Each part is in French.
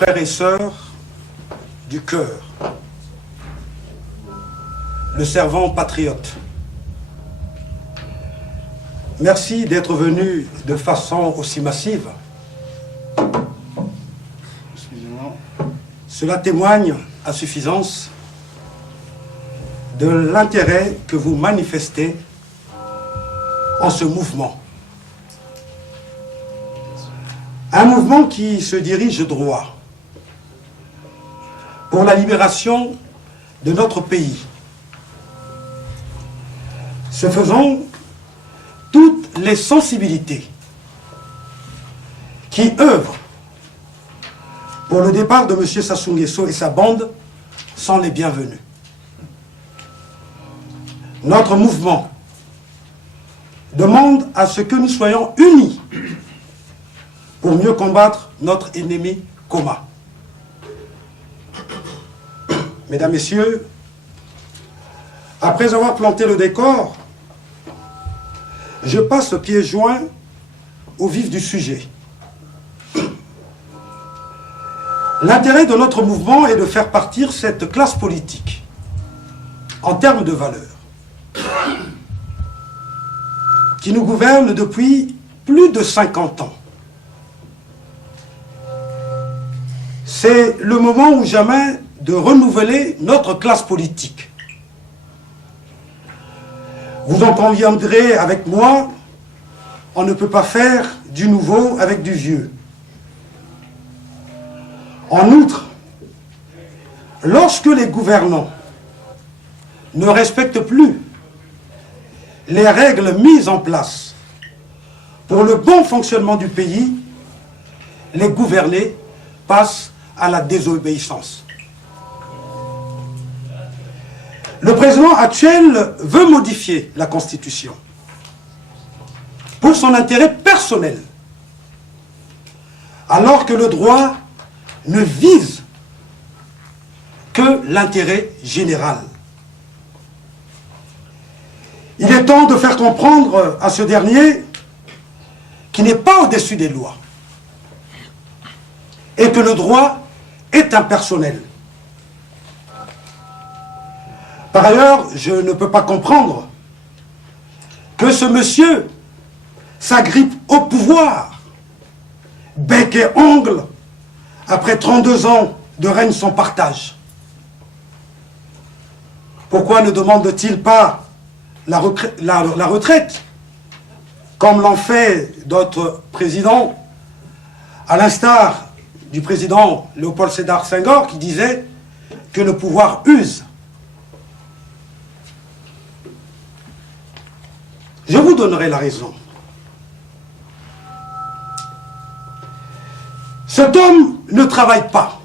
frères et sœurs du cœur, le servant patriote, merci d'être venu de façon aussi massive. Cela témoigne à suffisance de l'intérêt que vous manifestez en ce mouvement. Un mouvement qui se dirige droit pour la libération de notre pays. Ce faisant, toutes les sensibilités qui œuvrent pour le départ de M. Sassou Nguesso et sa bande sont les bienvenus. Notre mouvement demande à ce que nous soyons unis pour mieux combattre notre ennemi commun. Mesdames, Messieurs, après avoir planté le décor, je passe pieds joints au vif du sujet. L'intérêt de notre mouvement est de faire partir cette classe politique en termes de valeurs qui nous gouverne depuis plus de 50 ans. C'est le moment ou jamais de renouveler notre classe politique. Vous en conviendrez avec moi, on ne peut pas faire du nouveau avec du vieux. En outre, lorsque les gouvernants ne respectent plus les règles mises en place pour le bon fonctionnement du pays, les gouvernés passent à la désobéissance. Le président actuel veut modifier la Constitution pour son intérêt personnel, alors que le droit ne vise que l'intérêt général. Il est temps de faire comprendre à ce dernier qu'il n'est pas au-dessus des lois et que le droit est impersonnel. Par ailleurs, je ne peux pas comprendre que ce monsieur s'agrippe au pouvoir, bec et ongle, après 32 ans de règne sans partage. Pourquoi ne demande-t-il pas la retraite, comme l'ont fait d'autres présidents, à l'instar du président Léopold Sédar Senghor, qui disait que le pouvoir use. Je vous donnerai la raison. Cet homme ne travaille pas,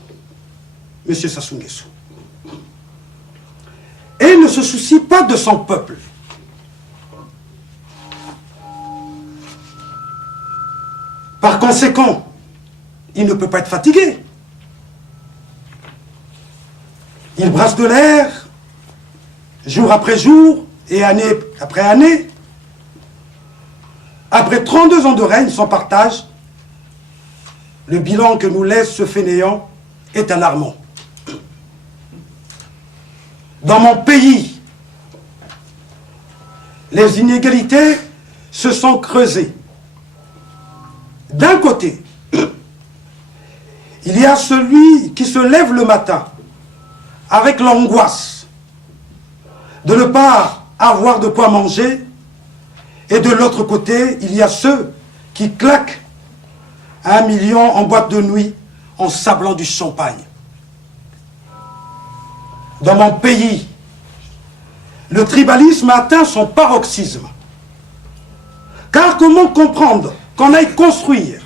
M. Sassou Nguesso, et ne se soucie pas de son peuple. Par conséquent, il ne peut pas être fatigué. Il brasse de l'air, jour après jour, et année après année. Après 32 ans de règne sans partage, le bilan que nous laisse ce fainéant est alarmant. Dans mon pays, les inégalités se sont creusées. D'un côté, il y a celui qui se lève le matin avec l'angoisse de ne pas avoir de quoi manger, et de l'autre côté, il y a ceux qui claquent 1 million en boîte de nuit en sablant du champagne. Dans mon pays, le tribalisme a atteint son paroxysme. Car comment comprendre qu'on aille construire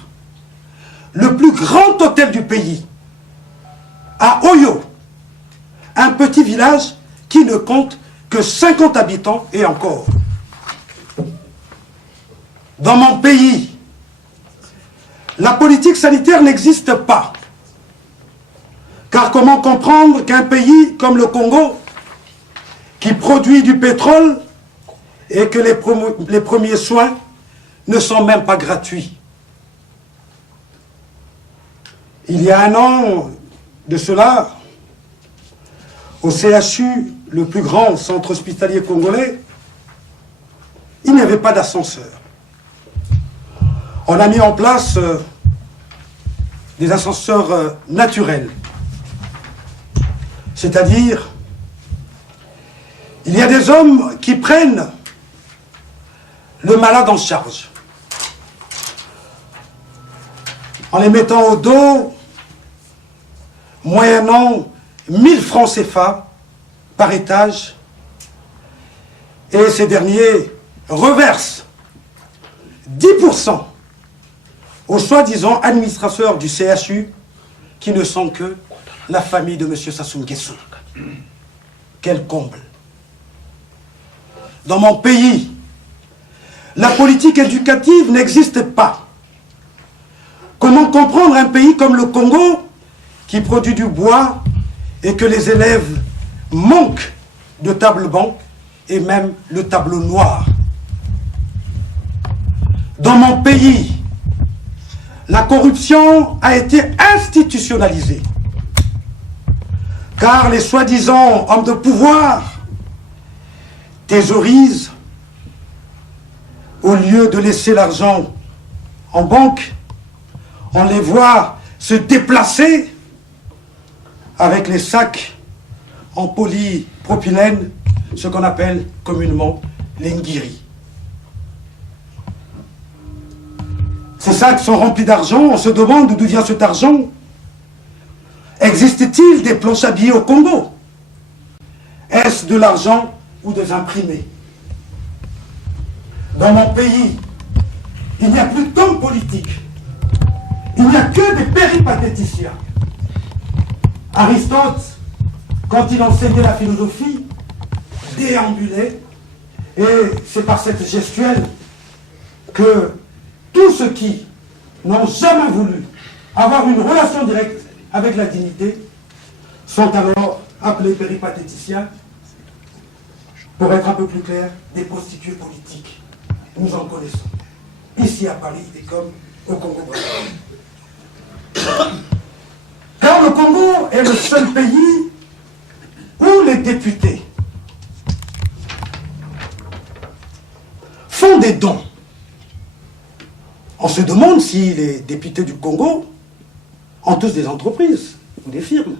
le plus grand hôtel du pays à Oyo, un petit village qui ne compte que 50 habitants et encore. Dans mon pays, la politique sanitaire n'existe pas. Car comment comprendre qu'un pays comme le Congo, qui produit du pétrole et que les premiers soins ne sont même pas gratuits. Il y a un an de cela, au CHU, le plus grand centre hospitalier congolais, il n'y avait pas d'ascenseur. On a mis en place des ascenseurs naturels. C'est-à-dire, il y a des hommes qui prennent le malade en charge, en les mettant au dos, moyennant 1000 francs CFA par étage, et ces derniers reversent 10% aux soi-disant administrateurs du CHU qui ne sont que la famille de M. Sassou Nguesso. Quel comble! Dans mon pays, la politique éducative n'existe pas. Comment comprendre un pays comme le Congo qui produit du bois et que les élèves manquent de table-banc et même le tableau noir? Dans mon pays, la corruption a été institutionnalisée, car les soi-disant hommes de pouvoir thésaurisent, au lieu de laisser l'argent en banque, on les voit se déplacer avec les sacs en polypropylène, ce qu'on appelle communément les ngiri. Ces sacs sont remplis d'argent, on se demande d'où vient cet argent. Existe-t-il des planches à billets au Congo? Est-ce de l'argent ou des imprimés? Dans mon pays, il n'y a plus d'hommes politiques. Il n'y a que des péripatéticiens. Aristote, quand il enseignait la philosophie, déambulait, et c'est par cette gestuelle que tous ceux qui n'ont jamais voulu avoir une relation directe avec la dignité sont alors appelés péripatéticiens, pour être un peu plus clair, des prostituées politiques. Nous en connaissons, ici à Paris et comme au Congo-Brazzaville. Car le Congo est le seul pays où les députés font des dons. On se demande si les députés du Congo ont tous des entreprises ou des firmes.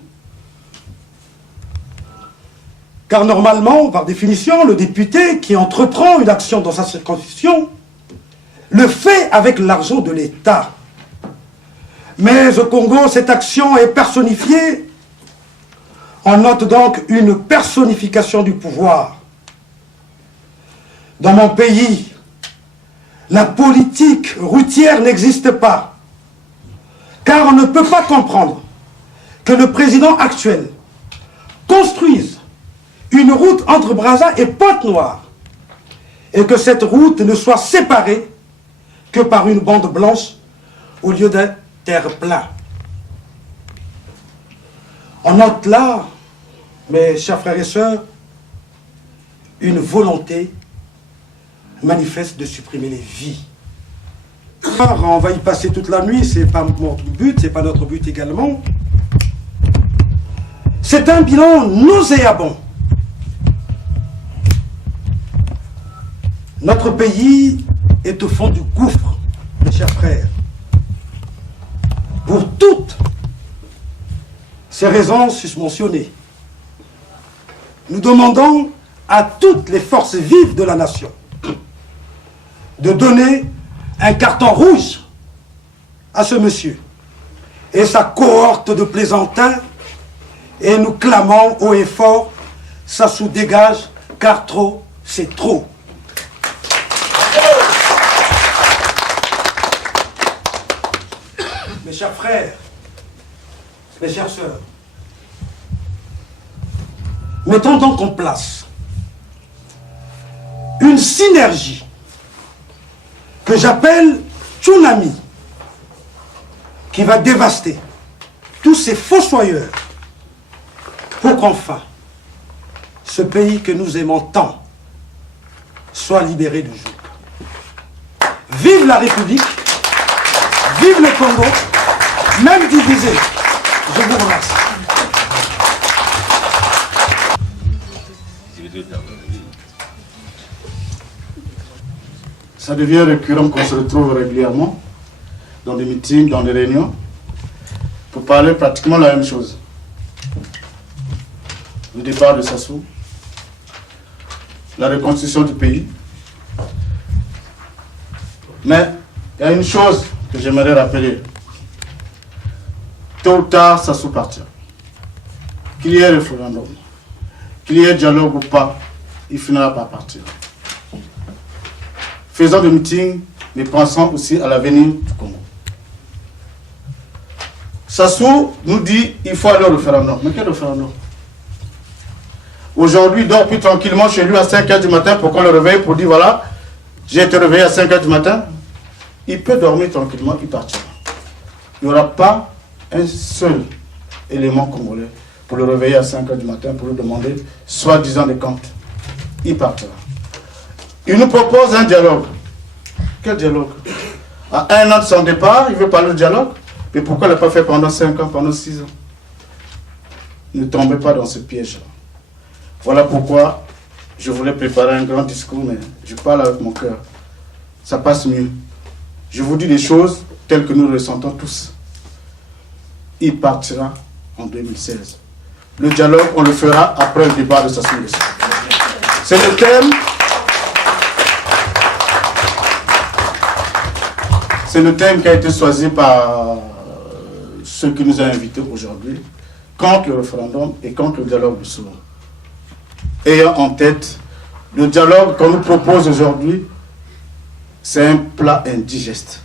Car normalement, par définition, le député qui entreprend une action dans sa circonscription le fait avec l'argent de l'État. Mais au Congo, cette action est personnifiée. On note donc une personnification du pouvoir. Dans mon pays, la politique routière n'existe pas. Car on ne peut pas comprendre que le président actuel construise une route entre Brazza et Pointe-Noire et que cette route ne soit séparée que par une bande blanche au lieu d'un terre-plein. On note là, mes chers frères et sœurs, une volonté manifeste de supprimer les vies. Alors, on va y passer toute la nuit, c'est pas notre but, c'est pas notre but également. C'est un bilan nauséabond. Notre pays est au fond du gouffre, mes chers frères. Pour toutes ces raisons susmentionnées, nous demandons à toutes les forces vives de la nation de donner un carton rouge à ce monsieur et sa cohorte de plaisantins, et nous clamons haut et fort, Sassou dégage, car trop, c'est trop. Mes chers frères, mes chères sœurs, mettons donc en place une synergie que j'appelle tsunami, qui va dévaster tous ces fossoyeurs pour qu'enfin ce pays que nous aimons tant soit libéré du joug. Vive la République, vive le Congo, même divisé. Je vous remercie. Ça devient récurrent qu'on se retrouve régulièrement dans des meetings, dans des réunions, pour parler pratiquement la même chose. Le départ de Sassou, la reconstruction du pays. Mais il y a une chose que j'aimerais rappeler. Tôt ou tard, Sassou partira. Qu'il y ait référendum, qu'il y ait dialogue ou pas, il finira par partir. Faisons des meetings, mais pensons aussi à l'avenir du Congo. Sassou nous dit qu'il faut aller au référendum. Mais quel référendum? Aujourd'hui, il dort plus tranquillement chez lui à 5 h du matin pour qu'on le réveille pour dire voilà, j'ai été réveillé à 5 h du matin. Il peut dormir tranquillement, il partira. Il n'y aura pas un seul élément congolais pour le réveiller à 5 h du matin pour lui demander soi-disant des comptes. Il partira. Il nous propose un dialogue. Quel dialogue? À 1 an de son départ, il veut parler de dialogue. Mais pourquoi il n'a pas fait pendant 5 ans, pendant 6 ans? Ne tombez pas dans ce piège-là. Voilà pourquoi je voulais préparer un grand discours, mais je parle avec mon cœur. Ça passe mieux. Je vous dis des choses telles que nous le ressentons tous. Il partira en 2016. Le dialogue, on le fera après le débat de Sassou Nguesso. C'est le thème. C'est le thème qui a été choisi par ceux qui nous ont invités aujourd'hui, contre le référendum et contre le dialogue de Souverain. Ayant en tête, le dialogue qu'on nous propose aujourd'hui, c'est un plat indigeste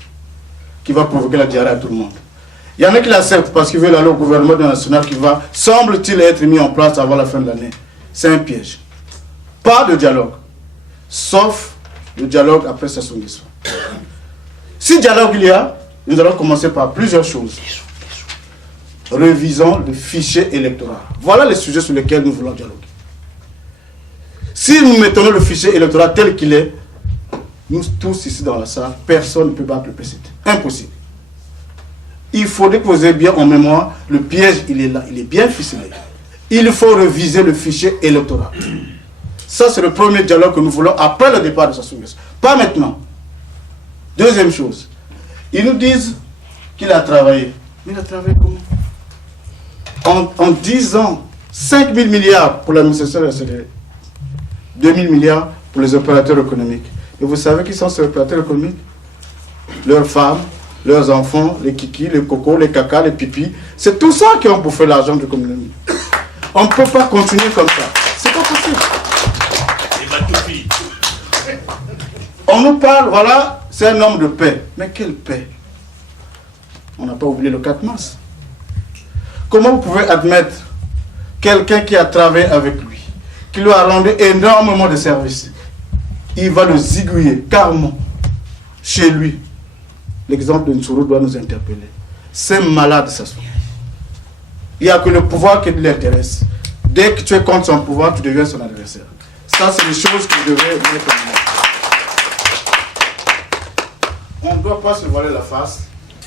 qui va provoquer la diarrhée à tout le monde. Il y en a qui l'acceptent parce qu'ils veulent aller au gouvernement national qui va, semble-t-il, être mis en place avant la fin de l'année. C'est un piège. Pas de dialogue, sauf le dialogue après Sassou Nguesso. Si dialogue il y a, nous allons commencer par plusieurs choses. Révisons le fichier électoral. Voilà les sujets sur lesquels nous voulons dialoguer. Si nous mettons le fichier électoral tel qu'il est, nous tous ici dans la salle, personne ne peut battre le PCT. Impossible. Il faudrait que vous ayez bien en mémoire, le piège, il est là, il est bien ficelé. Il faut réviser le fichier électoral. Ça, c'est le premier dialogue que nous voulons après le départ de Sassou Nguesso. Pas maintenant. Deuxième chose, ils nous disent qu'il a travaillé. Mais il a travaillé comment? En 10 ans, 5 000 milliards pour l'administration de la CDE, 2 000 milliards pour les opérateurs économiques. Et vous savez qui sont ces opérateurs économiques? Leurs femmes, leurs enfants, les kikis, les cocos, les caca, les pipis. C'est tout ça qui ont bouffé l'argent de l'économie. On ne peut pas continuer comme ça. C'est pas possible. On nous parle, voilà, c'est un homme de paix. Mais quelle paix? On n'a pas oublié le 4 mars. Comment vous pouvez admettre quelqu'un qui a travaillé avec lui, qui lui a rendu énormément de services, il va le zigouiller carrément chez lui? L'exemple de Nsuru doit nous interpeller. C'est malade, ça. Il n'y a que le pouvoir qui l'intéresse. Dès que tu es contre son pouvoir, tu deviens son adversaire. Ça, c'est les choses que vous devez mettre en place. On ne doit pas se voiler la face.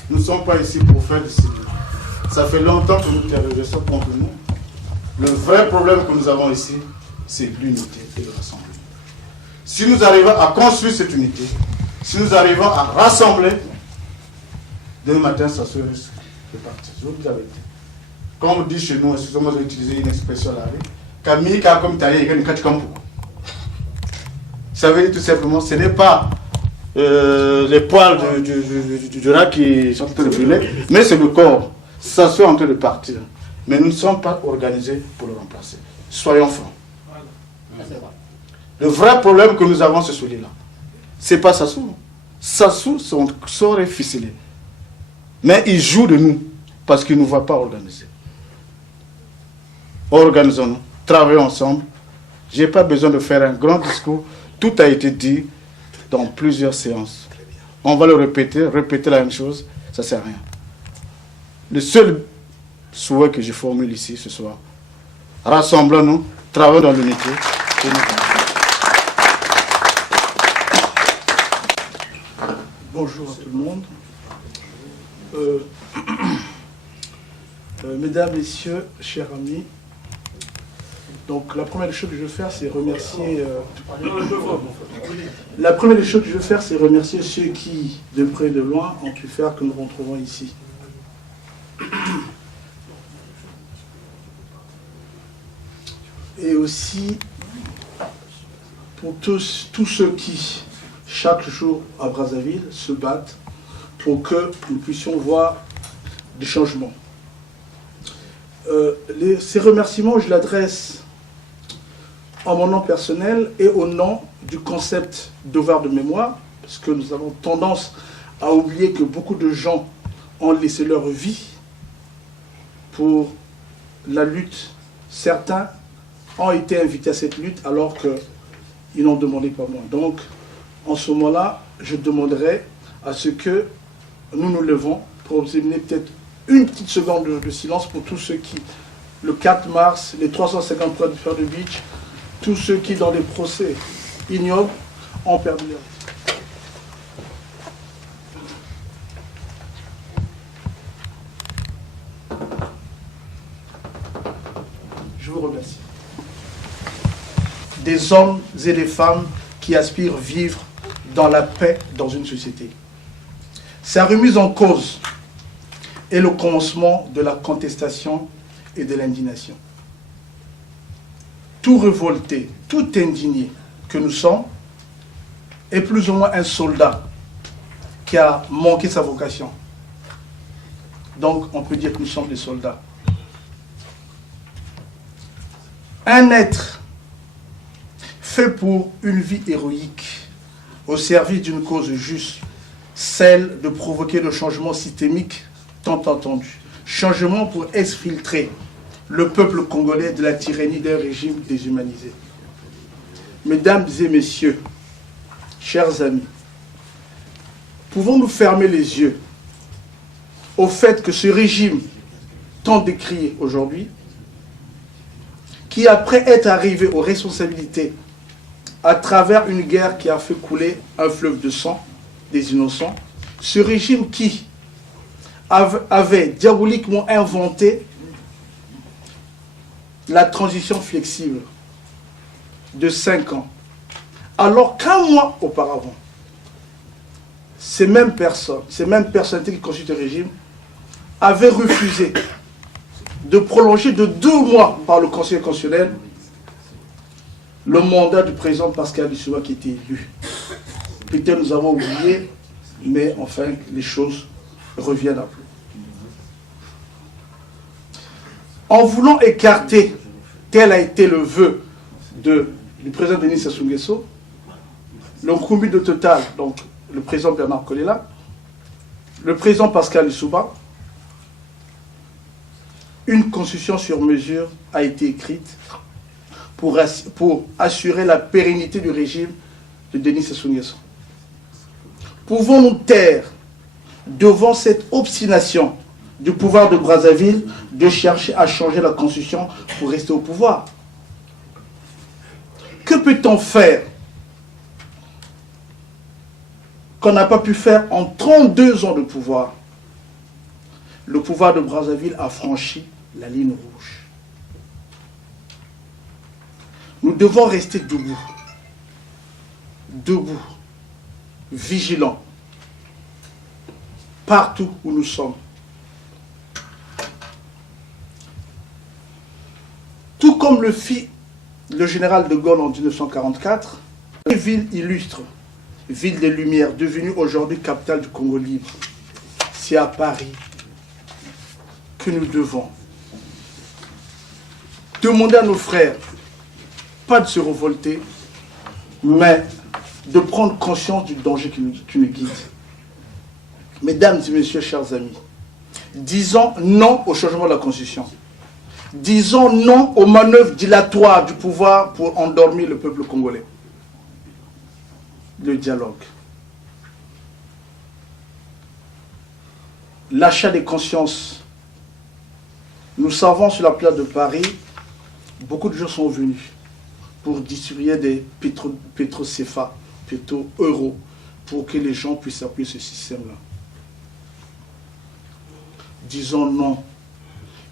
Nous ne sommes pas ici pour faire du cinéma. Ça fait longtemps que nous terrorisons contre nous. Le vrai problème que nous avons ici, c'est l'unité et le rassemblement. Si nous arrivons à construire cette unité, si nous arrivons à rassembler, demain matin, ça se risque de partir. Je vous dis la vérité. Comme on dit chez nous, excusez-moi d'utiliser une expression là, Camille, comme taillé, il y a une cache-campo. Ça veut dire tout simplement, ce n'est pas les poils du rat qui sont en train de brûler, mais c'est le corps. Ça soit en train de partir. Mais nous ne sommes pas organisés pour le remplacer. Soyons francs. Le vrai problème que nous avons, c'est celui-là. Ce n'est pas Sassou. Sassou, son sort est ficelé. Mais il joue de nous parce qu'il ne nous va pas organiser. Organisons-nous, travaillons ensemble. Je n'ai pas besoin de faire un grand discours. Tout a été dit dans plusieurs séances. On va le répéter la même chose, ça ne sert à rien. Le seul souhait que je formule ici ce soir, rassemblons-nous, travaillons dans l'unité. Bonjour à tout le monde. Mesdames, Messieurs, chers amis, donc la première chose que je veux faire, c'est remercier... la première chose que je veux faire, c'est remercier ceux qui, de près et de loin, ont pu faire que nous nous retrouvons ici. Et aussi pour tous ceux qui, chaque jour à Brazzaville, se battent pour que nous puissions voir des changements. Ces remerciements, je l'adresse en mon nom personnel et au nom du concept devoir de mémoire, parce que nous avons tendance à oublier que beaucoup de gens ont laissé leur vie pour la lutte. Certains ont été invités à cette lutte alors qu'ils n'en demandaient pas moins. Donc, en ce moment-là, je demanderai à ce que nous nous levons pour observer peut-être une petite seconde de silence pour tous ceux qui, le 4 mars, les 350 points de fer de Beach, tous ceux qui, dans des procès ignobles, ont perdu leur vie. Je vous remercie. Des hommes et des femmes qui aspirent vivre dans la paix dans une société. Sa remise en cause est le commencement de la contestation et de l'indignation. Tout révolté, tout indigné que nous sommes est plus ou moins un soldat qui a manqué sa vocation. Donc on peut dire que nous sommes des soldats. Un être fait pour une vie héroïque au service d'une cause juste, celle de provoquer le changement systémique tant entendu. Changement pour exfiltrer le peuple congolais de la tyrannie d'un régime déshumanisé. Mesdames et messieurs, chers amis, pouvons-nous fermer les yeux au fait que ce régime tant décrié aujourd'hui, qui après être arrivé aux responsabilités à travers une guerre qui a fait couler un fleuve de sang des innocents, ce régime qui avait diaboliquement inventé la transition flexible de 5 ans, alors qu'un mois auparavant, ces mêmes personnalités qui constituent le régime avaient refusé de prolonger de 2 mois par le Conseil constitutionnel le mandat du président Pascal Lissouba qui était élu. Peut-être nous avons oublié, mais enfin les choses reviennent à plus. En voulant écarter, tel a été le vœu du président Denis Sassou Nguesso, le comité de Total, donc le président Bernard Kolela, le président Pascal Lissouba, une constitution sur mesure a été écrite pour assurer la pérennité du régime de Denis Sassou Nguesso. Pouvons-nous taire devant cette obstination du pouvoir de Brazzaville de chercher à changer la constitution pour rester au pouvoir? Que peut-on faire qu'on n'a pas pu faire en 32 ans de pouvoir? Le pouvoir de Brazzaville a franchi la ligne rouge. Nous devons rester debout, vigilants, partout où nous sommes. Tout comme le fit le général de Gaulle en 1944, une ville illustre, ville des Lumières, devenue aujourd'hui capitale du Congo libre. C'est à Paris que nous devons demander à nos frères, pas de se révolter, mais de prendre conscience du danger qui nous guide. Mesdames et messieurs, chers amis, disons non au changement de la Constitution. Disons non aux manœuvres dilatoires du pouvoir pour endormir le peuple congolais. Le dialogue. L'achat des consciences. Nous savons sur la place de Paris, beaucoup de gens sont venus pour distribuer des pétrocépha, pétro-euros, pour que les gens puissent appuyer ce système-là. Disons non.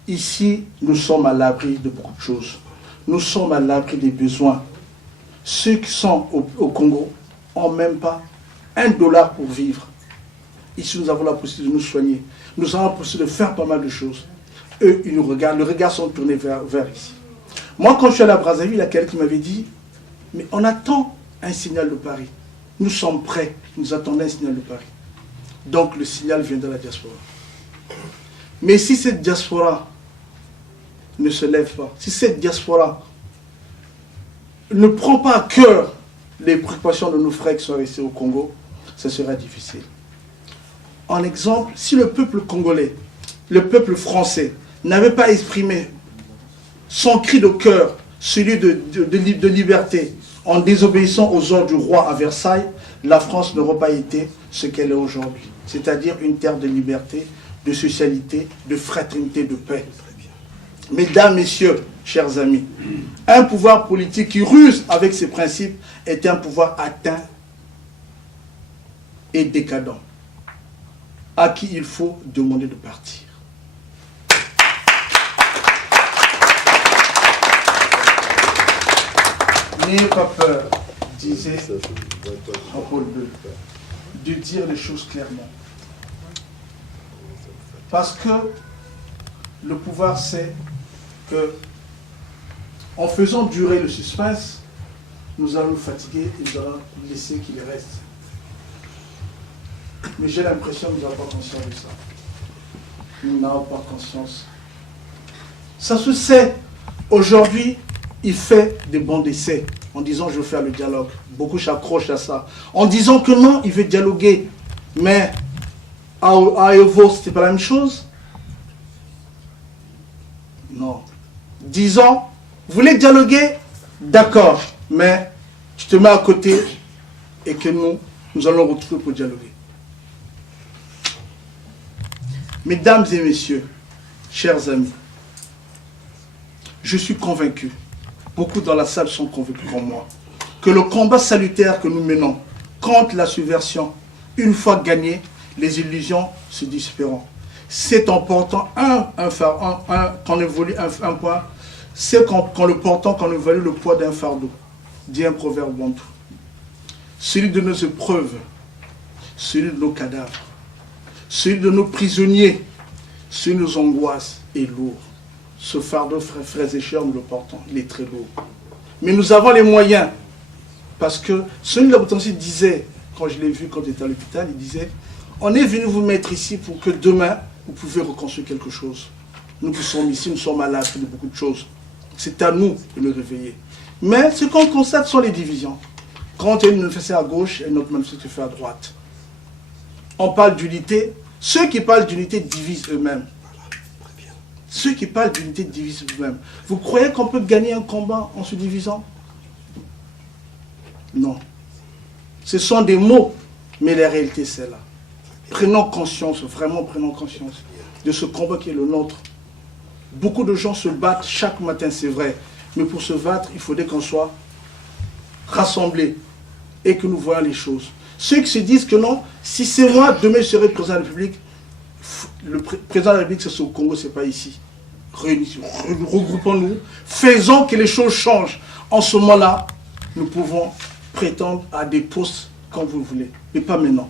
Ici, nous sommes à l'abri de beaucoup de choses. Nous sommes à l'abri des besoins. Ceux qui sont au Congo n'ont même pas $1 pour vivre. Ici, nous avons la possibilité de nous soigner. Nous avons la possibilité de faire pas mal de choses. Eux, ils nous regardent. Le regard sont tournés vers ici. Moi, quand je suis allé à Brazzaville, il y a quelqu'un qui m'avait dit « Mais on attend un signal de Paris. Nous sommes prêts. Nous attendons un signal de Paris. » Donc, le signal vient de la diaspora. Mais si cette diaspora ne se lève pas, si cette diaspora ne prend pas à cœur les préoccupations de nos frères qui sont restés au Congo, ça sera difficile. En exemple, si le peuple congolais, le peuple français, n'avait pas exprimé son cri de cœur, celui de liberté, en désobéissant aux ordres du roi à Versailles, la France n'aurait pas été ce qu'elle est aujourd'hui. C'est-à-dire une terre de liberté, de socialité, de fraternité, de paix. Mesdames, messieurs, chers amis, un pouvoir politique qui ruse avec ses principes est un pouvoir atteint et décadent, à qui il faut demander de partir. N'ayez pas peur, disait Jean-Paul II, de dire les choses clairement. Parce que le pouvoir sait que, en faisant durer le suspense, nous allons nous fatiguer et nous allons laisser qu'il reste. Mais j'ai l'impression que nous n'avons pas conscience de ça. Nous n'avons pas conscience. Ça se sait. Aujourd'hui, il fait des bons d'essai en disant je veux faire le dialogue. Beaucoup s'accrochent à ça. En disant que non, il veut dialoguer. Mais à Evo, c'était pas la même chose? Non. Disons, vous voulez dialoguer? D'accord. Mais tu te mets à côté et que nous allons retrouver pour dialoguer. Mesdames et messieurs, chers amis, je suis convaincu, beaucoup dans la salle sont convaincus comme moi, que le combat salutaire que nous menons contre la subversion, une fois gagné, les illusions se dissiperont. C'est en portant qu'on évolue un point, c'est qu'en le portant qu'on évalue le poids d'un fardeau, dit un proverbe bantou. Celui de nos épreuves, celui de nos cadavres, celui de nos prisonniers, celui de nos angoisses est lourd. Ce fardeau, frères et chers, nous le portons, il est très lourd. Mais nous avons les moyens, parce que celui de la Boutancy disait, quand je l'ai vu quand il était à l'hôpital, il disait, on est venu vous mettre ici pour que demain, vous pouvez reconstruire quelque chose. Nous qui sommes ici, nous sommes à l'abri de beaucoup de choses. C'est à nous de nous réveiller. Mais ce qu'on constate sont les divisions. Quand il y a une manifestation à gauche et une autre manifestation fait à droite. On parle d'unité. Ceux qui parlent d'unité divisent eux-mêmes. Ceux qui parlent d'unité divisent eux-mêmes. Vous croyez qu'on peut gagner un combat en se divisant? Non. Ce sont des mots, mais la réalité c'est là. Prenons conscience, vraiment prenons conscience de ce combat qui est le nôtre. Beaucoup de gens se battent chaque matin, c'est vrai. Mais pour se battre, il faudrait qu'on soit rassemblés et que nous voyons les choses. Ceux qui se disent que non, si c'est moi, demain je serai président de la République, le président de la République c'est au Congo, c'est pas ici. Regroupons-nous, faisons que les choses changent. En ce moment-là, nous pouvons prétendre à des postes quand vous voulez, mais pas maintenant.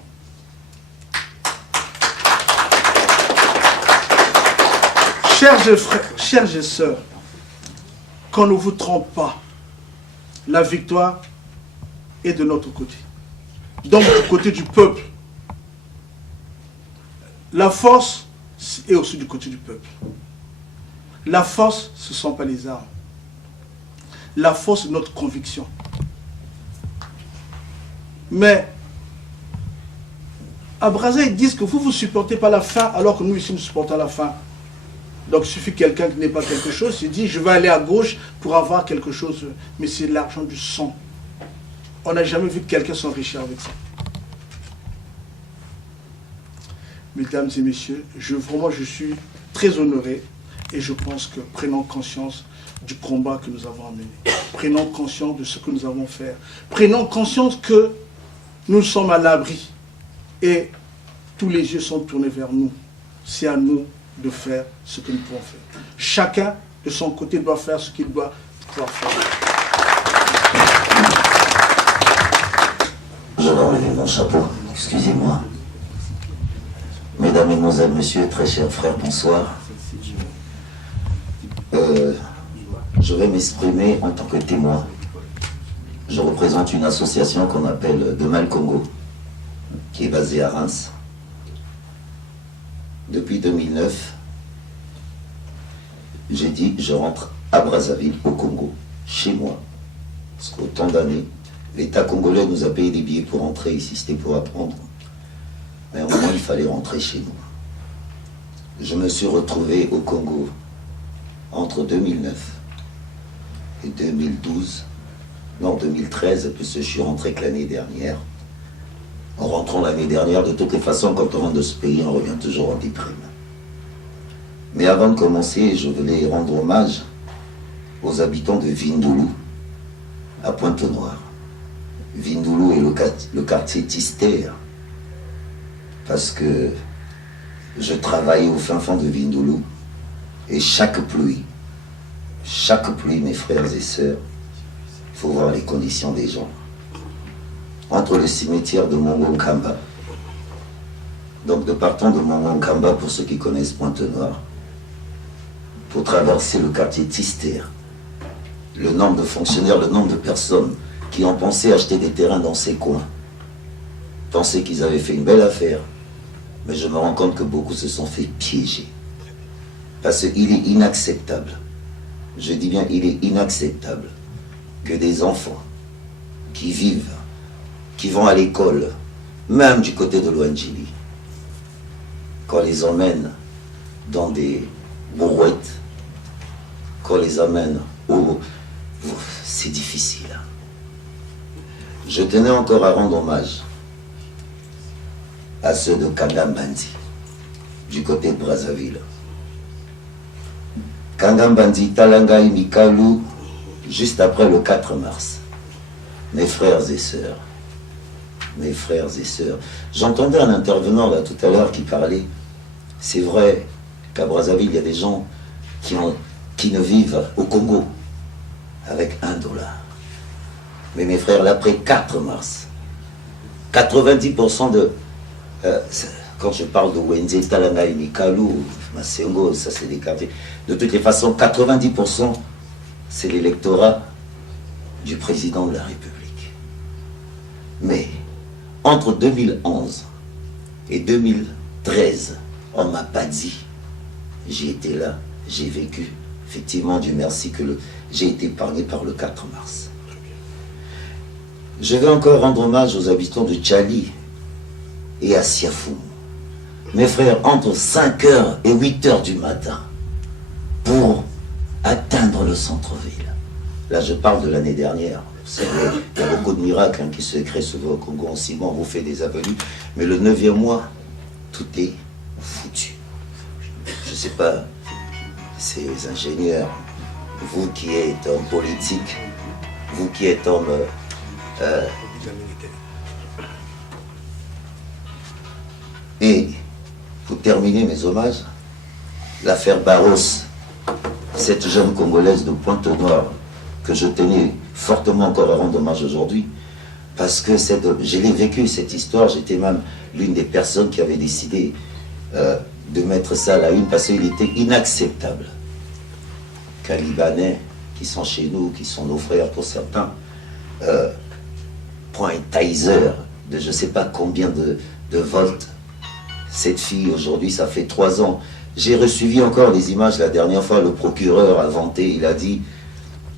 Chers frères, chers et sœurs, qu'on ne vous trompe pas, la victoire est de notre côté. Donc du côté du peuple. La force est aussi du côté du peuple. La force, ce ne sont pas les armes. La force, c'est notre conviction. Mais à Brazzaville, ils disent que vous ne supportez pas la faim alors que nous ici nous supportons la faim. Donc il suffit quelqu'un qui n'ait pas quelque chose, il dit je vais aller à gauche pour avoir quelque chose. Mais c'est l'argent du sang. On n'a jamais vu quelqu'un s'enrichir avec ça. Mesdames et messieurs, vraiment je suis très honoré et je pense que prenons conscience du combat que nous avons mené. Prenons conscience de ce que nous avons fait. Prenons conscience que nous sommes à l'abri et tous les yeux sont tournés vers nous. C'est à nous de faire ce que nous pouvons faire. Chacun, de son côté, doit faire ce qu'il doit pouvoir faire. Je vais enlever mon chapeau, excusez-moi. Mesdames, Mesdemoiselles, Messieurs, très chers frères, bonsoir. Je vais m'exprimer en tant que témoin. Je représente une association qu'on appelle Demain Congo, qui est basée à Reims. Depuis 2009, j'ai dit je rentre à Brazzaville, au Congo, chez moi. Parce qu'autant d'années, l'État congolais nous a payé des billets pour rentrer ici, c'était pour apprendre. Mais à un moment, il fallait rentrer chez nous. Je me suis retrouvé au Congo entre 2009 et 2012, non 2013, puisque je suis rentré que l'année dernière. En rentrant l'année dernière, de toutes les façons, quand on rentre de ce pays, on revient toujours en déprime. Mais avant de commencer, je voulais rendre hommage aux habitants de Vindoulou, à Pointe-Noire. Vindoulou est le quartier Tister, parce que je travaille au fin fond de Vindoulou, et chaque pluie, mes frères et sœurs, il faut voir les conditions des gens. Entre le cimetière de Mongonkamba, donc de partant de Mongonkamba, pour ceux qui connaissent Pointe-Noire, pour traverser le quartier Tister, le nombre de fonctionnaires, le nombre de personnes qui ont pensé acheter des terrains dans ces coins, pensaient qu'ils avaient fait une belle affaire, mais je me rends compte que beaucoup se sont fait piéger. Parce qu'il est inacceptable, je dis bien il est inacceptable, que des enfants qui vivent, qui vont à l'école, même du côté de l'Ouandjili, qu'on les emmène dans des brouettes, qu'on les amène au... C'est difficile. Je tenais encore à rendre hommage à ceux de Kangambandi, du côté de Brazzaville. Kangambandi, Talangai, Mikalu, juste après le 4 mars. Mes frères et sœurs, j'entendais un intervenant là tout à l'heure qui parlait. C'est vrai qu'à Brazzaville, il y a des gens qui ne vivent au Congo avec $1. Mais mes frères, l'après 4 mars, 90% de... quand je parle de Wenze, Talangai, Mikalu, Masengo, ça c'est des quartiers. De toutes les façons, 90%, c'est l'électorat du président de la République. Mais entre 2011 et 2013, on ne m'a pas dit, j'ai été là, j'ai vécu, effectivement, Dieu merci que j'ai été épargné par le 4 mars. Je vais encore rendre hommage aux habitants de Tchali et à Siafoum. Mes frères, entre 5h et 8h du matin, pour atteindre le centre-ville. Là, je parle de l'année dernière. Vous savez, il y a beaucoup de miracles qui se créent souvent au Congo. En 6 mois, on vous fait des avenues. Mais le 9e mois, tout est foutu. Je ne sais pas, ces ingénieurs, vous qui êtes homme politique, vous qui êtes homme... Et, pour terminer mes hommages, l'affaire Barros, cette jeune Congolaise de Pointe-Noire, que je tenais fortement encore à rendre hommage aujourd'hui, parce que je l'ai vécu, cette histoire, j'étais même l'une des personnes qui avait décidé de mettre ça à la une, parce qu'il était inacceptable qu'un Libanais, qui sont chez nous, qui sont nos frères pour certains, prend un taser de je ne sais pas combien de volts. Cette fille, aujourd'hui, ça fait 3 ans. J'ai reçu encore les images la dernière fois, le procureur a vanté, il a dit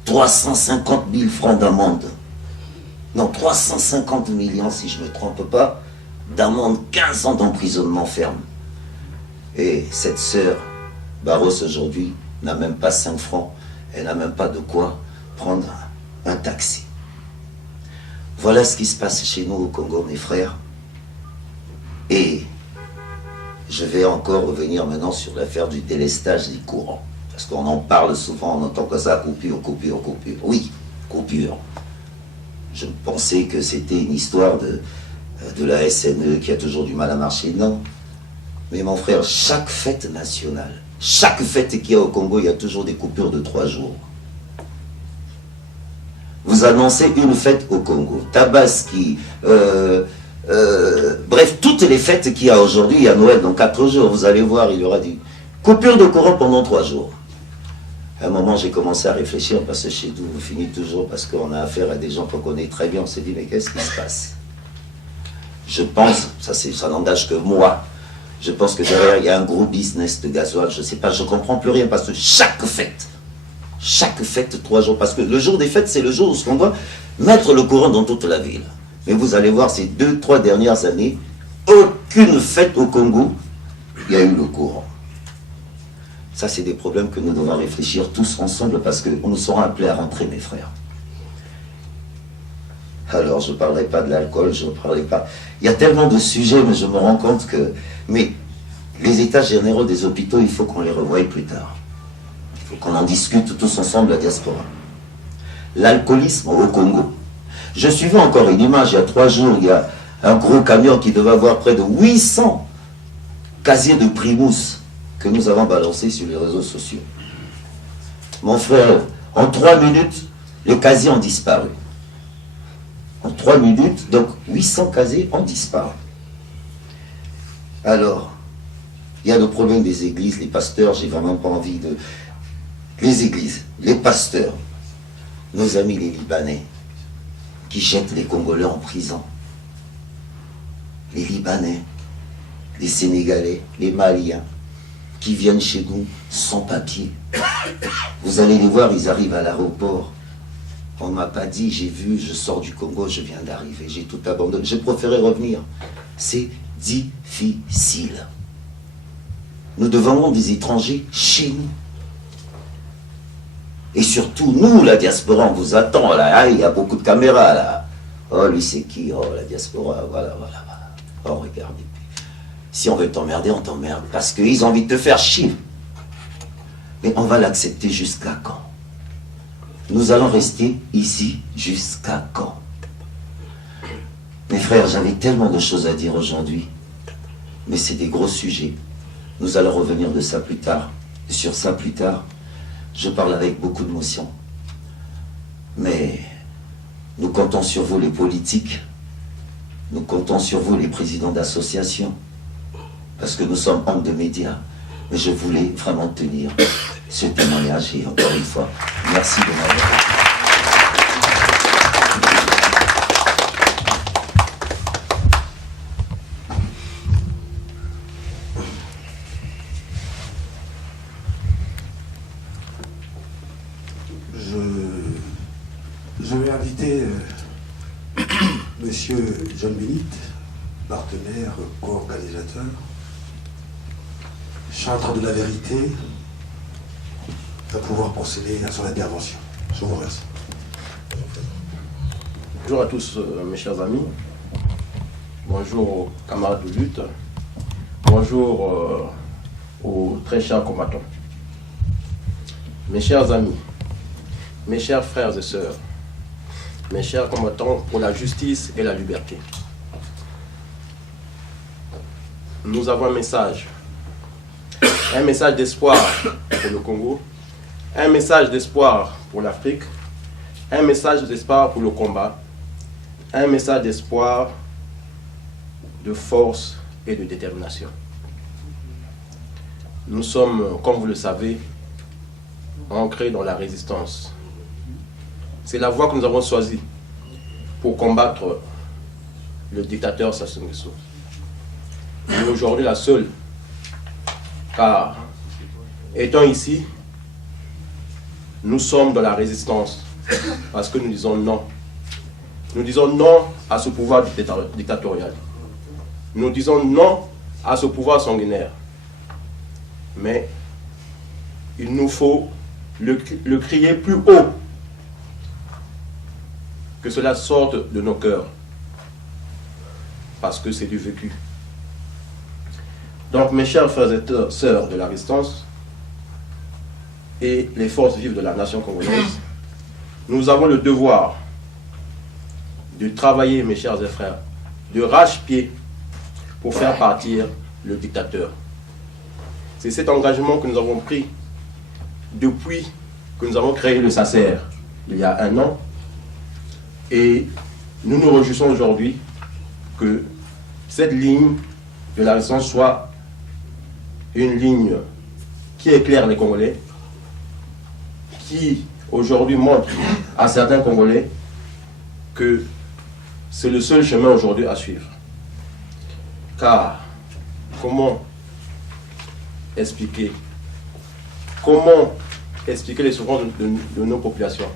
350 000 francs d'amende. Non, 350 millions, si je ne me trompe pas, d'amende, 15 ans d'emprisonnement ferme. Et cette sœur, Barros, aujourd'hui, n'a même pas 5 francs. Elle n'a même pas de quoi prendre un taxi. Voilà ce qui se passe chez nous au Congo, mes frères. Et je vais encore revenir maintenant sur l'affaire du délestage des courants. Parce qu'on en parle souvent, on entend que ça, coupure. Oui, coupure. Je pensais que c'était une histoire de la SNE qui a toujours du mal à marcher. Non. Mais mon frère, chaque fête nationale, chaque fête qu'il y a au Congo, il y a toujours des coupures de 3 jours. Vous annoncez une fête au Congo, Tabaski, bref, toutes les fêtes qu'il y a aujourd'hui, il y a Noël dans 4 jours, vous allez voir, il y aura des coupures de courant pendant 3 jours. À un moment, j'ai commencé à réfléchir, parce que chez nous, vous finissez toujours, parce qu'on a affaire à des gens qu'on connaît très bien, on s'est dit, mais qu'est-ce qui se passe? Je pense, ça n'engage que moi, je pense que derrière, il y a un gros business de gasoil, je ne sais pas, je ne comprends plus rien, parce que chaque fête, 3 jours, parce que le jour des fêtes, c'est le jour où on doit mettre le courant dans toute la ville. Mais vous allez voir, ces 2-3 dernières années, aucune fête au Congo, il y a eu le courant. Ça, c'est des problèmes que nous devons réfléchir tous ensemble, parce qu'on nous sera appelés à rentrer, mes frères. Alors, je ne parlerai pas de l'alcool, je ne parlerai pas... Il y a tellement de sujets, mais je me rends compte que... Mais les états généraux des hôpitaux, il faut qu'on les revoie plus tard. Il faut qu'on en discute tous ensemble, la diaspora. L'alcoolisme au Congo. Je suivais encore une image, il y a 3 jours, il y a un gros camion qui devait avoir près de 800 casiers de Primus que nous avons balancés sur les réseaux sociaux. Mon frère, en 3 minutes, les casiers ont disparu. En 3 minutes, donc 800 casiers ont disparu. Alors, il y a le problème des églises, les pasteurs, j'ai vraiment pas envie de... Les églises, les pasteurs, nos amis les Libanais, qui jettent les Congolais en prison. Les Libanais, les Sénégalais, les Maliens, qui viennent chez nous sans papier. Vous allez les voir, ils arrivent à l'aéroport. On ne m'a pas dit, j'ai vu, je sors du Congo, je viens d'arriver, j'ai tout abandonné. J'ai préféré revenir. C'est difficile. Nous devons des étrangers chez nous. Et surtout, nous, la diaspora, on vous attend, là. Ah, il y a beaucoup de caméras, là. Oh, lui, c'est qui? Oh, la diaspora, voilà. Oh, regardez. Si on veut t'emmerder, on t'emmerde. Parce qu'ils ont envie de te faire chier. Mais on va l'accepter jusqu'à quand? Nous allons rester ici jusqu'à quand? Mes frères, j'avais tellement de choses à dire aujourd'hui. Mais c'est des gros sujets. Nous allons revenir de ça plus tard. Et sur ça plus tard, je parle avec beaucoup d'émotion. Mais nous comptons sur vous les politiques. Nous comptons sur vous les présidents d'associations. Parce que nous sommes hommes de médias. Mais je voulais vraiment tenir ce témoignage. Et encore une fois, merci de m'avoir. Je vais inviter Monsieur John Bennett, partenaire, co-organisateur, chantre de la vérité, va pouvoir procéder à son intervention. Je vous remercie. Bonjour à tous mes chers amis, bonjour aux camarades de lutte, bonjour aux très chers combattants. Mes chers amis, mes chers frères et sœurs, mes chers combattants pour la justice et la liberté. Nous avons un message d'espoir pour le Congo, un message d'espoir pour l'Afrique, un message d'espoir pour le combat, un message d'espoir, de force et de détermination. Nous sommes, comme vous le savez, ancrés dans la résistance. C'est la voie que nous avons choisie pour combattre le dictateur Sassou Nguesso. Et aujourd'hui la seule, car étant ici, nous sommes dans la résistance parce que nous disons non. Nous disons non à ce pouvoir dictatorial. Nous disons non à ce pouvoir sanguinaire. Mais il nous faut le crier plus haut, que cela sorte de nos cœurs, parce que c'est du vécu. Donc mes chers frères et sœurs de la résistance et les forces vives de la nation congolaise, nous avons le devoir de travailler, mes chers frères, de rache-pied pour faire partir le dictateur. C'est cet engagement que nous avons pris depuis que nous avons créé le SACER il y a 1 an. Et nous nous réjouissons aujourd'hui que cette ligne de la résistance soit une ligne qui éclaire les Congolais, qui aujourd'hui montre à certains Congolais que c'est le seul chemin aujourd'hui à suivre. Car comment expliquer les souffrances de nos populations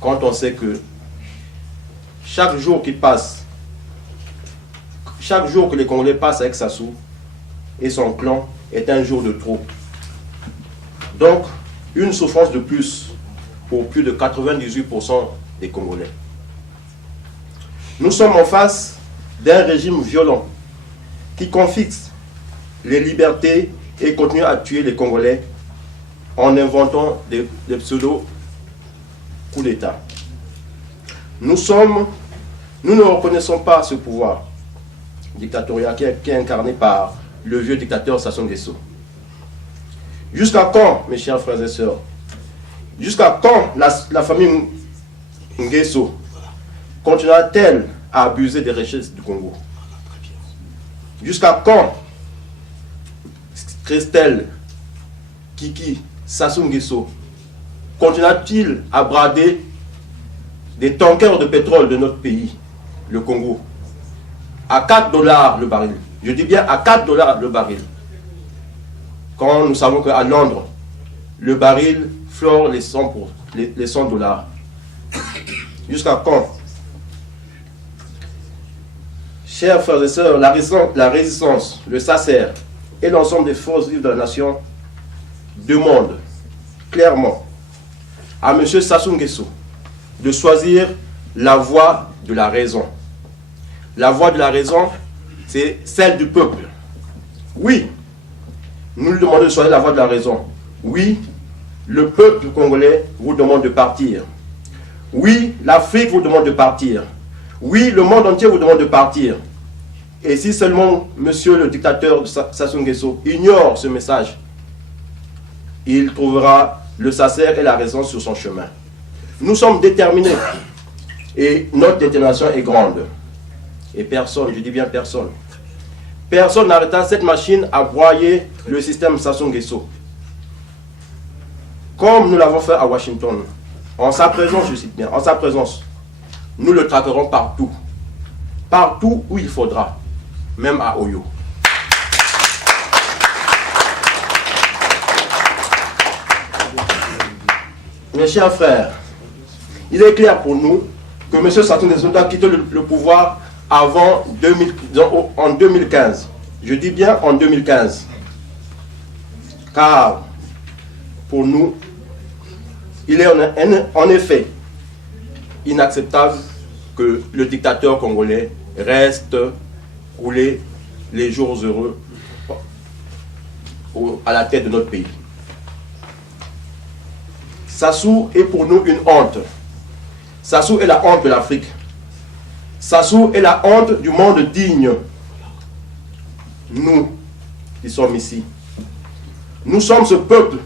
quand on sait que chaque jour qui passe, chaque jour que les Congolais passent avec Sassou et son clan est un jour de trop. Donc, une souffrance de plus pour plus de 98% des Congolais. Nous sommes en face d'un régime violent qui confisque les libertés et continue à tuer les Congolais en inventant des pseudo-coups d'État. Nous ne reconnaissons pas ce pouvoir dictatorial qui est incarné par le vieux dictateur Sassou Nguesso. Jusqu'à quand, mes chers frères et sœurs, jusqu'à quand la famille Nguesso continuera-t-elle à abuser des richesses du Congo? Jusqu'à quand Christelle, Kiki, Sassou Nguesso continuera-t-il à brader des tankers de pétrole de notre pays, le Congo, à 4 $, le baril? Je dis bien à 4 $ le baril. Quand nous savons qu'à Londres, le baril flore les 100 $. Jusqu'à quand? Chers frères et sœurs, la résistance, le SACER et l'ensemble des forces vives de la nation demandent clairement à M. Sassou Nguesso de choisir la voie de la raison. La voie de la raison, c'est celle du peuple. Oui, nous lui demandons de choisir la voie de la raison. Oui, le peuple congolais vous demande de partir. Oui, l'Afrique vous demande de partir. Oui, le monde entier vous demande de partir. Et si seulement monsieur le dictateur Sassou Nguesso ignore ce message, il trouvera le SACER et la raison sur son chemin. Nous sommes déterminés et notre détermination est grande. Et personne, je dis bien personne, personne n'arrêtera cette machine à broyer le système Sassou Nguesso. Comme nous l'avons fait à Washington, en sa présence, je cite bien, en sa présence, nous le traquerons partout. Partout où il faudra, même à Oyo. Mes chers frères, il est clair pour nous que M. Sassou Nguesso doit quitter le pouvoir avant en 2015. Je dis bien en 2015. Car pour nous, il est en effet inacceptable que le dictateur congolais reste roulé les jours heureux à la tête de notre pays. Sassou est pour nous une honte. Sassou est la honte de l'Afrique. Sassou est la honte du monde digne. Nous qui sommes ici, nous sommes ce peuple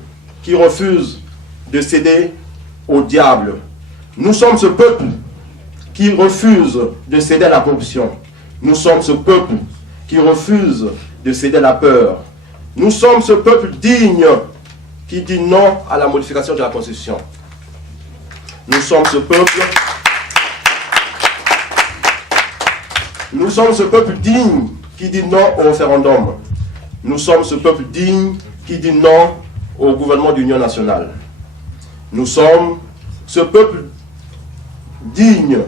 qui refuse de céder au diable. Nous sommes ce peuple qui refuse de céder à la corruption. Nous sommes ce peuple qui refuse de céder à la peur. Nous sommes ce peuple digne qui dit non à la modification de la Constitution. Nous sommes ce peuple. Nous sommes ce peuple digne qui dit non au référendum. Nous sommes ce peuple digne qui dit non au gouvernement d'union nationale. Nous sommes ce peuple digne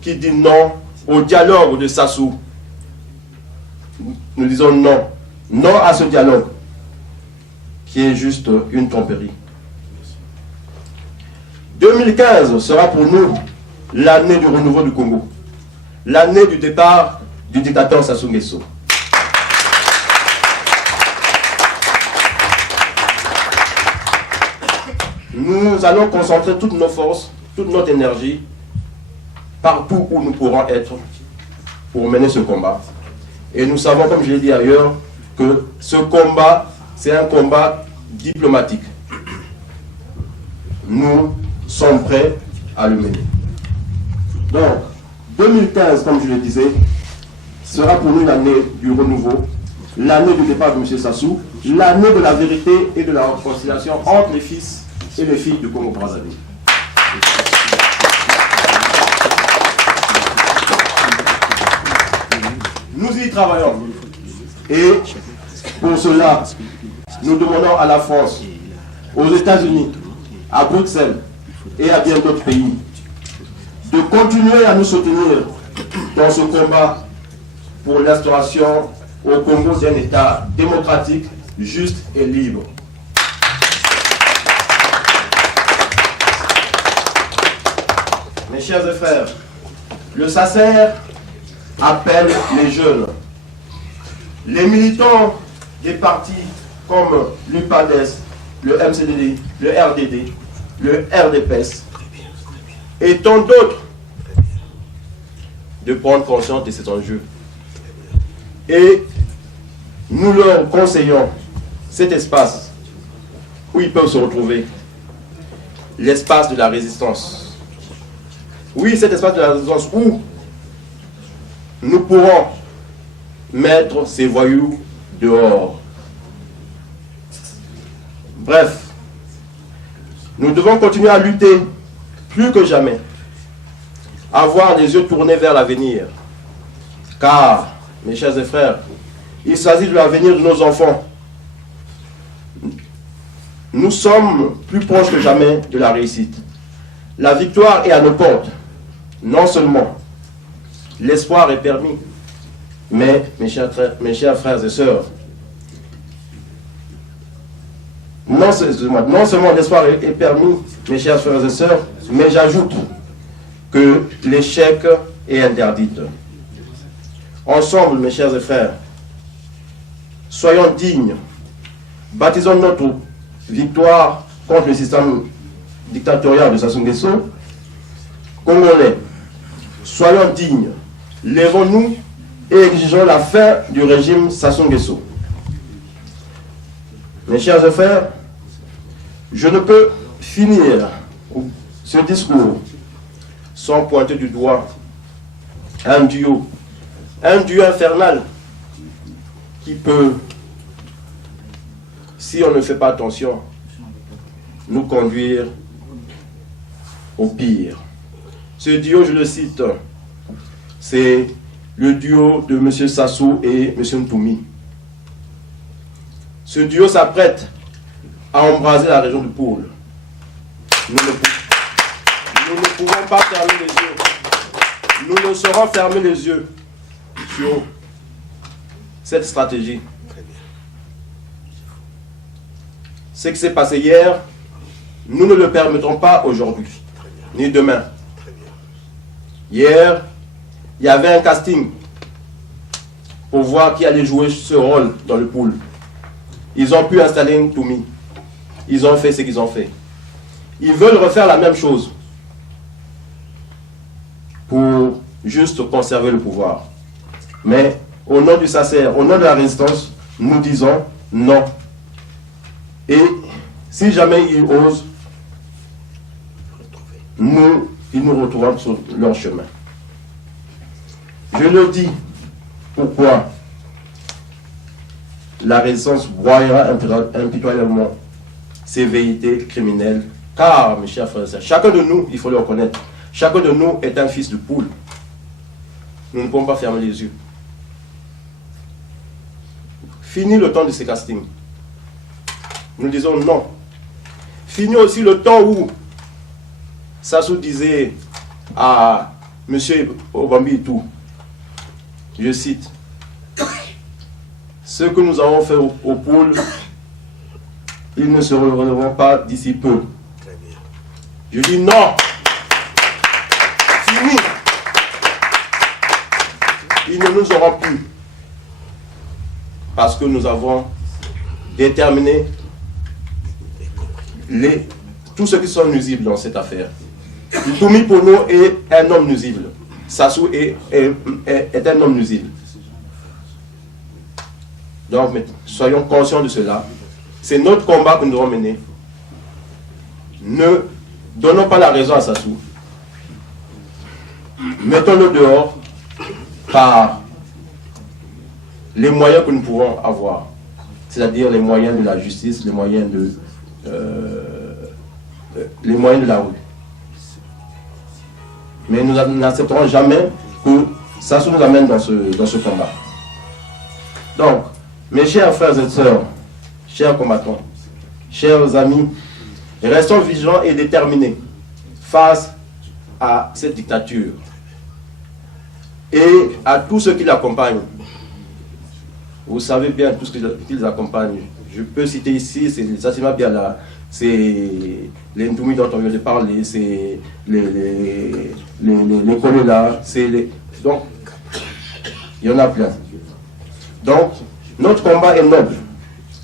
qui dit non au dialogue de Sassou. Nous disons non. Non à ce dialogue qui est juste une tromperie. 2015 sera pour nous l'année du renouveau du Congo. L'année du départ du dictateur Sassou Nguesso. Nous allons concentrer toutes nos forces, toute notre énergie, partout où nous pourrons être, pour mener ce combat. Et nous savons, comme je l'ai dit ailleurs, que ce combat, c'est un combat diplomatique. Nous sommes prêts à le mener. Donc, 2015, comme je le disais, sera pour nous l'année du renouveau, l'année du départ de M. Sassou, l'année de la vérité et de la réconciliation entre les fils et les filles du Congo-Brazzaville. Nous y travaillons. Et pour cela, nous demandons à la France, aux États-Unis, à Bruxelles et à bien d'autres pays de continuer à nous soutenir dans ce combat pour l'instauration au Congo d'un État démocratique, juste et libre. Mes chers et frères, le SACER appelle les jeunes, les militants des partis comme l'UPADES, le MCDD, le RDD, le RDPS et tant d'autres de prendre conscience de ces enjeux. Et nous leur conseillons cet espace où ils peuvent se retrouver, l'espace de la résistance. Oui, cet espace de la résistance où nous pourrons mettre ces voyous dehors. Bref, nous devons continuer à lutter plus que jamais, avoir les yeux tournés vers l'avenir. Car, mes chers et frères, il s'agit de l'avenir de nos enfants. Nous sommes plus proches que jamais de la réussite. La victoire est à nos portes. Non seulement l'espoir est permis, mais, mes chers frères et sœurs, non seulement l'espoir est permis, mes chers frères et sœurs, mais j'ajoute que l'échec est interdit. Ensemble, mes chers et frères, soyons dignes, baptisons notre victoire contre le système dictatorial de Sassou Nguesso. Congolais, soyons dignes, lèvons-nous et exigeons la fin du régime Sassou Nguesso. Mes chers et frères, je ne peux finir ce discours sans pointer du doigt un duo infernal qui peut, si on ne fait pas attention, nous conduire au pire. Ce duo, je le cite, c'est le duo de M. Sassou et M. Ntoumi. Ce duo s'apprête à embraser la région du pôle. Nous ne pouvons pas fermer les yeux. Nous ne saurons fermer les yeux sur cette stratégie. Ce qui s'est passé hier, nous ne le permettrons pas aujourd'hui, ni demain. Hier, il y avait un casting pour voir qui allait jouer ce rôle dans le pool. Ils ont pu installer Ntoumi. Ils ont fait ce qu'ils ont fait. Ils veulent refaire la même chose pour juste conserver le pouvoir. Mais au nom du SACER, au nom de la résistance, nous disons non. Et si jamais ils osent, ils nous retrouveront sur leur chemin. Je le dis, pourquoi la résistance broyera impitoyablement ces vérités criminelles. Car, mes chers frères et sœurs, chacun de nous, il faut le reconnaître, chacun de nous est un fils de poule. Nous ne pouvons pas fermer les yeux. Fini le temps de ces castings. Nous disons non. Fini aussi le temps où Sassou disait à M. Obambi et tout, je cite, ce que nous avons fait au pôle, ils ne se relèveront pas d'ici peu. Je dis non. Fini. Ils ne nous auront plus. Parce que nous avons déterminé tous ceux qui sont nuisibles dans cette affaire. Ntoumi pour nous est un homme nuisible. Sassou est un homme nuisible. Donc, soyons conscients de cela. C'est notre combat que nous devons mener. Ne donnons pas la raison à Sassou. Mettons-le dehors par les moyens que nous pouvons avoir. C'est-à-dire les moyens de la justice, les moyens de la rue. Mais nous n'accepterons jamais que Sassou nous amène dans ce combat. Donc, mes chers frères et sœurs, chers combattants, chers amis, restons vigilants et déterminés face à cette dictature et à tous ceux qui l'accompagnent. Vous savez bien tout ce qu'ils accompagnent. Je peux citer ici, c'est Sassima Biala, c'est les Ndoumi dont on vient de parler, c'est les Kolela, c'est les... Donc, il y en a plein. Donc, notre combat est noble.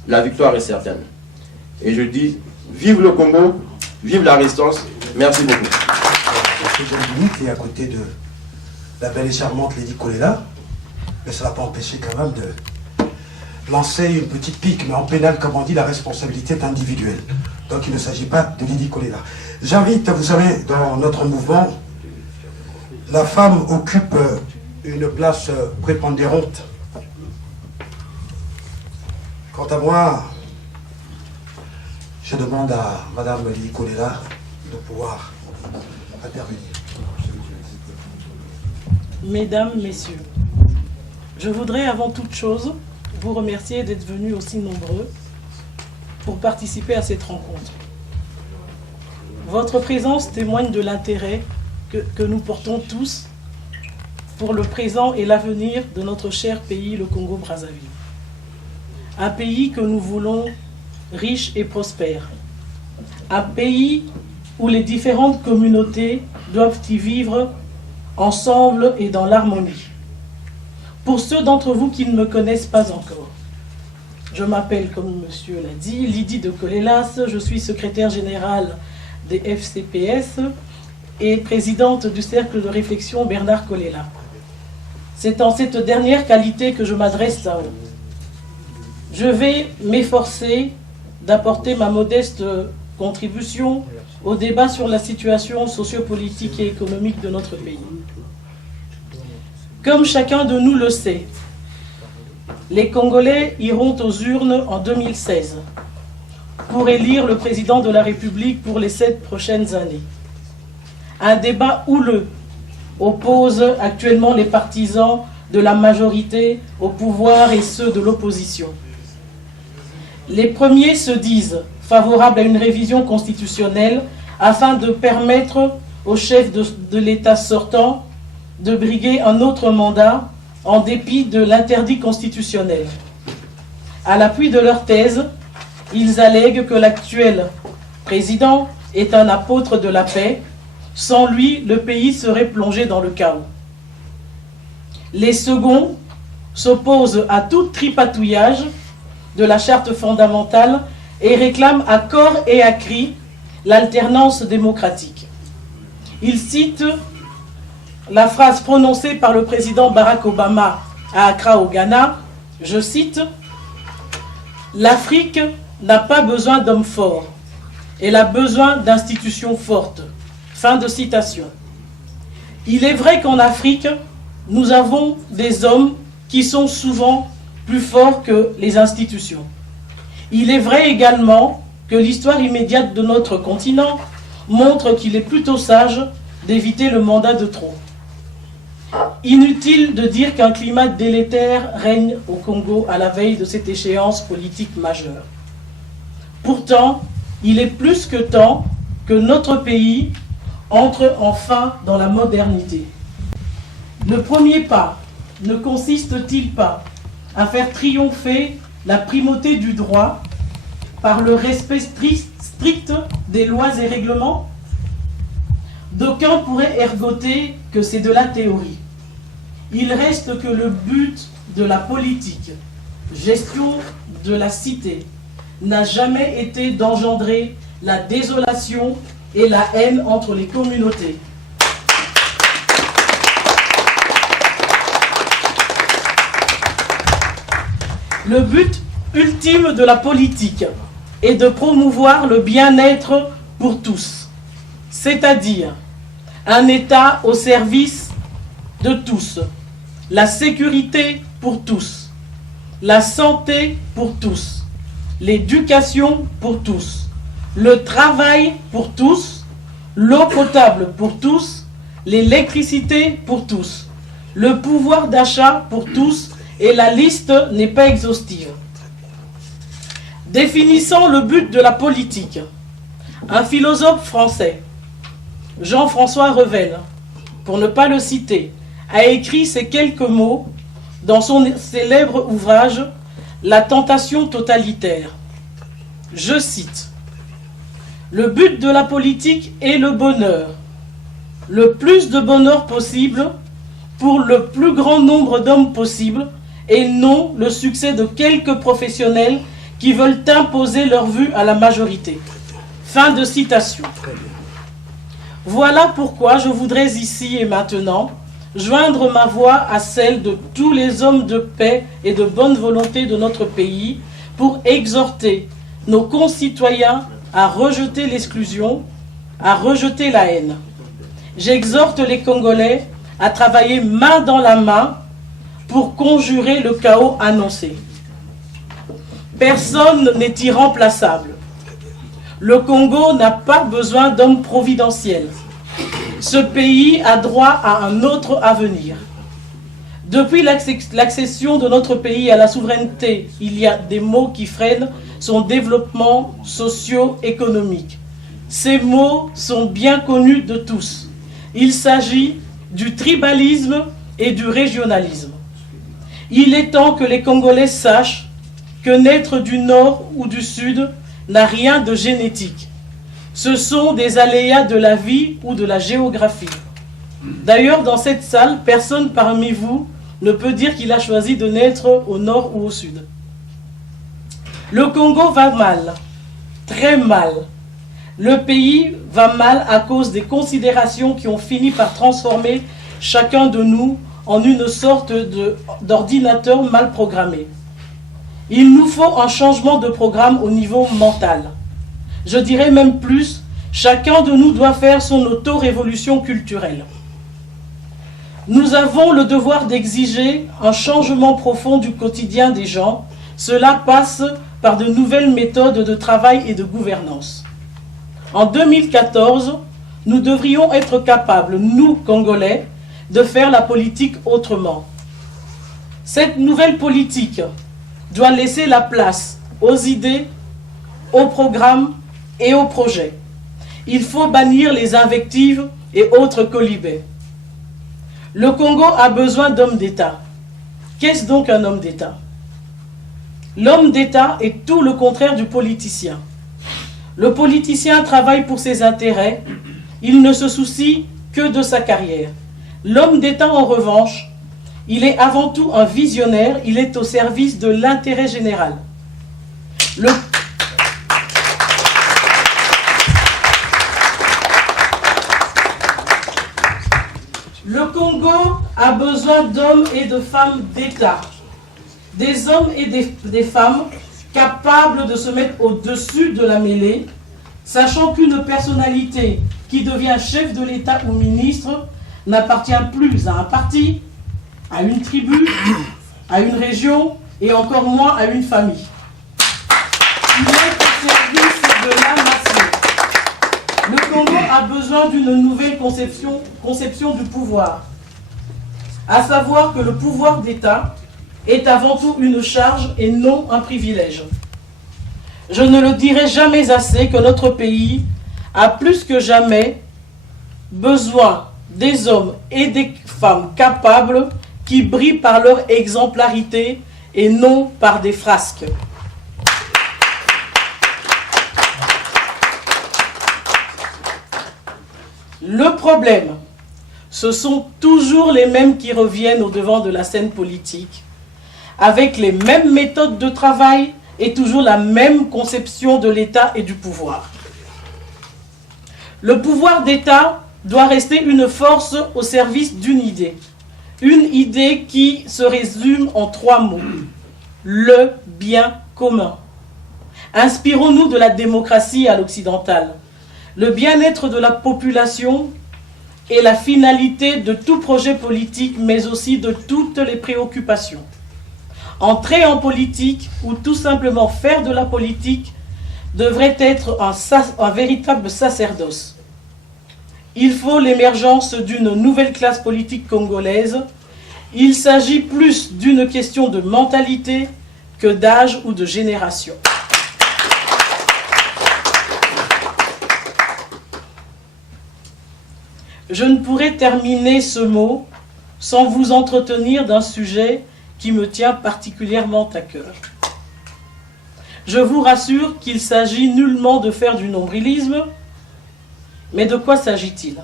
La victoire est certaine. Et je dis, vive le Congo, vive la résistance. Merci beaucoup. Et à côté de la belle et charmante Lady Kolela, mais ça ne va pas empêcher quand même de lancer une petite pique, mais en pénal, comme on dit, la responsabilité est individuelle. Donc il ne s'agit pas de Lady Kolela. J'invite, vous savez, dans notre mouvement, la femme occupe une place prépondérante. Quant à moi, je demande à Madame Lady Kolela de pouvoir intervenir. Mesdames, Messieurs, je voudrais avant toute chose vous remercier d'être venus aussi nombreux pour participer à cette rencontre. Votre présence témoigne de l'intérêt que nous portons tous pour le présent et l'avenir de notre cher pays, le Congo-Brazzaville. Un pays que nous voulons riche et prospère. Un pays où les différentes communautés doivent y vivre ensemble et dans l'harmonie. Pour ceux d'entre vous qui ne me connaissent pas encore, je m'appelle, comme monsieur l'a dit, Lydie de Kolelas, je suis secrétaire générale des FCPS et présidente du cercle de réflexion Bernard Kolela. C'est en cette dernière qualité que je m'adresse à eux. Je vais m'efforcer d'apporter ma modeste contribution au débat sur la situation sociopolitique et économique de notre pays. Comme chacun de nous le sait, les Congolais iront aux urnes en 2016 pour élire le président de la République pour les 7 prochaines années. Un débat houleux oppose actuellement les partisans de la majorité au pouvoir et ceux de l'opposition. Les premiers se disent favorables à une révision constitutionnelle afin de permettre au chef de l'État sortant de briguer un autre mandat en dépit de l'interdit constitutionnel. À l'appui de leur thèse, ils allèguent que l'actuel président est un apôtre de la paix. Sans lui, le pays serait plongé dans le chaos. Les seconds s'opposent à tout tripatouillage de la charte fondamentale et réclament à corps et à cri l'alternance démocratique. Ils citent la phrase prononcée par le président Barack Obama à Accra au Ghana, je cite, « L'Afrique n'a pas besoin d'hommes forts, elle a besoin d'institutions fortes. » Fin de citation. Il est vrai qu'en Afrique, nous avons des hommes qui sont souvent plus forts que les institutions. Il est vrai également que l'histoire immédiate de notre continent montre qu'il est plutôt sage d'éviter le mandat de trop. Inutile de dire qu'un climat délétère règne au Congo à la veille de cette échéance politique majeure. Pourtant, il est plus que temps que notre pays entre enfin dans la modernité. Le premier pas ne consiste-t-il pas à faire triompher la primauté du droit par le respect strict des lois et règlements? D'aucuns pourraient ergoter que c'est de la théorie. Il reste que le but de la politique, gestion de la cité, n'a jamais été d'engendrer la désolation et la haine entre les communautés. Le but ultime de la politique est de promouvoir le bien-être pour tous, c'est-à-dire un État au service de tous, la sécurité pour tous, la santé pour tous, l'éducation pour tous, le travail pour tous, l'eau potable pour tous, l'électricité pour tous, le pouvoir d'achat pour tous, et la liste n'est pas exhaustive. Définissant le but de la politique, un philosophe français, Jean-François Revel, pour ne pas le citer, a écrit ces quelques mots dans son célèbre ouvrage « La tentation totalitaire ». Je cite : « Le but de la politique est le bonheur, le plus de bonheur possible pour le plus grand nombre d'hommes possible, et non le succès de quelques professionnels qui veulent imposer leur vue à la majorité. » Fin de citation. Voilà pourquoi je voudrais ici et maintenant joindre ma voix à celle de tous les hommes de paix et de bonne volonté de notre pays pour exhorter nos concitoyens à rejeter l'exclusion, à rejeter la haine. J'exhorte les Congolais à travailler main dans la main pour conjurer le chaos annoncé. Personne n'est irremplaçable. Le Congo n'a pas besoin d'hommes providentiels. Ce pays a droit à un autre avenir. Depuis l'accession de notre pays à la souveraineté, il y a des maux qui freinent son développement socio-économique. Ces maux sont bien connus de tous. Il s'agit du tribalisme et du régionalisme. Il est temps que les Congolais sachent que naître du Nord ou du Sud n'a rien de génétique. Ce sont des aléas de la vie ou de la géographie. D'ailleurs, dans cette salle, personne parmi vous ne peut dire qu'il a choisi de naître au Nord ou au Sud. Le Congo va mal, très mal. Le pays va mal à cause des considérations qui ont fini par transformer chacun de nous en une sorte d'ordinateur mal programmé. Il nous faut un changement de programme au niveau mental. Je dirais même plus, chacun de nous doit faire son auto-révolution culturelle. Nous avons le devoir d'exiger un changement profond du quotidien des gens. Cela passe par de nouvelles méthodes de travail et de gouvernance. En 2014, nous devrions être capables, nous, Congolais, de faire la politique autrement. Cette nouvelle politique doit laisser la place aux idées, aux programmes et aux projets. Il faut bannir les invectives et autres colibets. Le Congo a besoin d'hommes d'État. Qu'est-ce donc un homme d'État? L'homme d'État est tout le contraire du politicien. Le politicien travaille pour ses intérêts, il ne se soucie que de sa carrière. L'homme d'État, en revanche, il est avant tout un visionnaire, il est au service de l'intérêt général. Le Congo a besoin d'hommes et de femmes d'État, des hommes et des femmes capables de se mettre au-dessus de la mêlée, sachant qu'une personnalité qui devient chef de l'État ou ministre n'appartient plus à un parti, à une tribu, à une région et encore moins à une famille. Il est au service de la nation. Le Congo a besoin d'une nouvelle conception du pouvoir, à savoir que le pouvoir d'État est avant tout une charge et non un privilège. Je ne le dirai jamais assez que notre pays a plus que jamais besoin des hommes et des femmes capables qui brillent par leur exemplarité et non par des frasques. Le problème, ce sont toujours les mêmes qui reviennent au devant de la scène politique, avec les mêmes méthodes de travail et toujours la même conception de l'État et du pouvoir. Le pouvoir d'État doit rester une force au service d'une idée qui se résume en 3 mots. le bien commun. Inspirons-nous de la démocratie à l'occidentale. Le bien-être de la population est la finalité de tout projet politique, mais aussi de toutes les préoccupations. Entrer en politique ou tout simplement faire de la politique devrait être un véritable sacerdoce. Il faut l'émergence d'une nouvelle classe politique congolaise. Il s'agit plus d'une question de mentalité que d'âge ou de génération. Je ne pourrais terminer ce mot sans vous entretenir d'un sujet qui me tient particulièrement à cœur. Je vous rassure qu'il s'agit nullement de faire du nombrilisme, mais de quoi s'agit-il?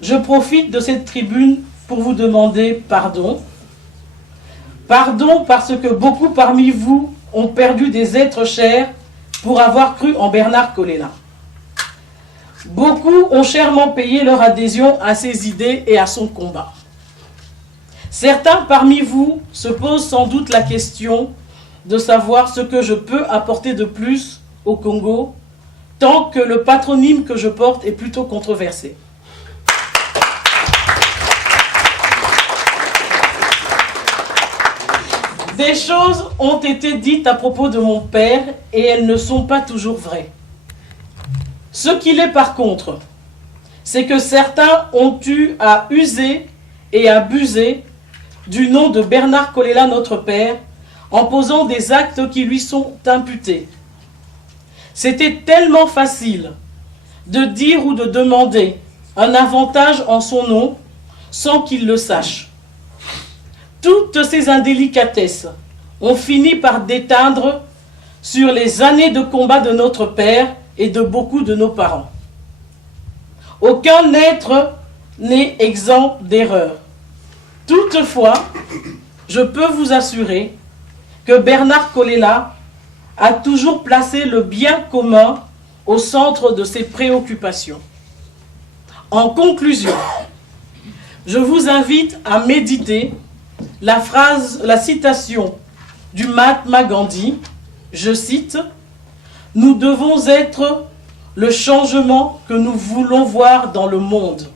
Je profite de cette tribune pour vous demander pardon. Pardon parce que beaucoup parmi vous ont perdu des êtres chers pour avoir cru en Bernard Kolela. Beaucoup ont chèrement payé leur adhésion à ses idées et à son combat. Certains parmi vous se posent sans doute la question de savoir ce que je peux apporter de plus au Congo, tant que le patronyme que je porte est plutôt controversé. Des choses ont été dites à propos de mon père et elles ne sont pas toujours vraies. Ce qu'il est par contre, c'est que certains ont eu à user et abuser du nom de Bernard Kolela, notre père, en posant des actes qui lui sont imputés. C'était tellement facile de dire ou de demander un avantage en son nom sans qu'il le sache. Toutes ces indélicatesses ont fini par déteindre sur les années de combat de notre père et de beaucoup de nos parents. Aucun être n'est exempt d'erreur. Toutefois, je peux vous assurer que Bernard Kolela a toujours placé le bien commun au centre de ses préoccupations. En conclusion, je vous invite à méditer la citation du Mahatma Gandhi, je cite, « Nous devons être le changement que nous voulons voir dans le monde. »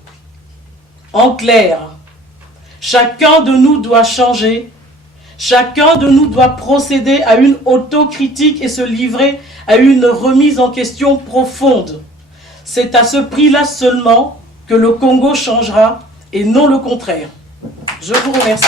En clair, chacun de nous doit changer, chacun de nous doit procéder à une autocritique et se livrer à une remise en question profonde. C'est à ce prix-là seulement que le Congo changera et non le contraire. Je vous remercie.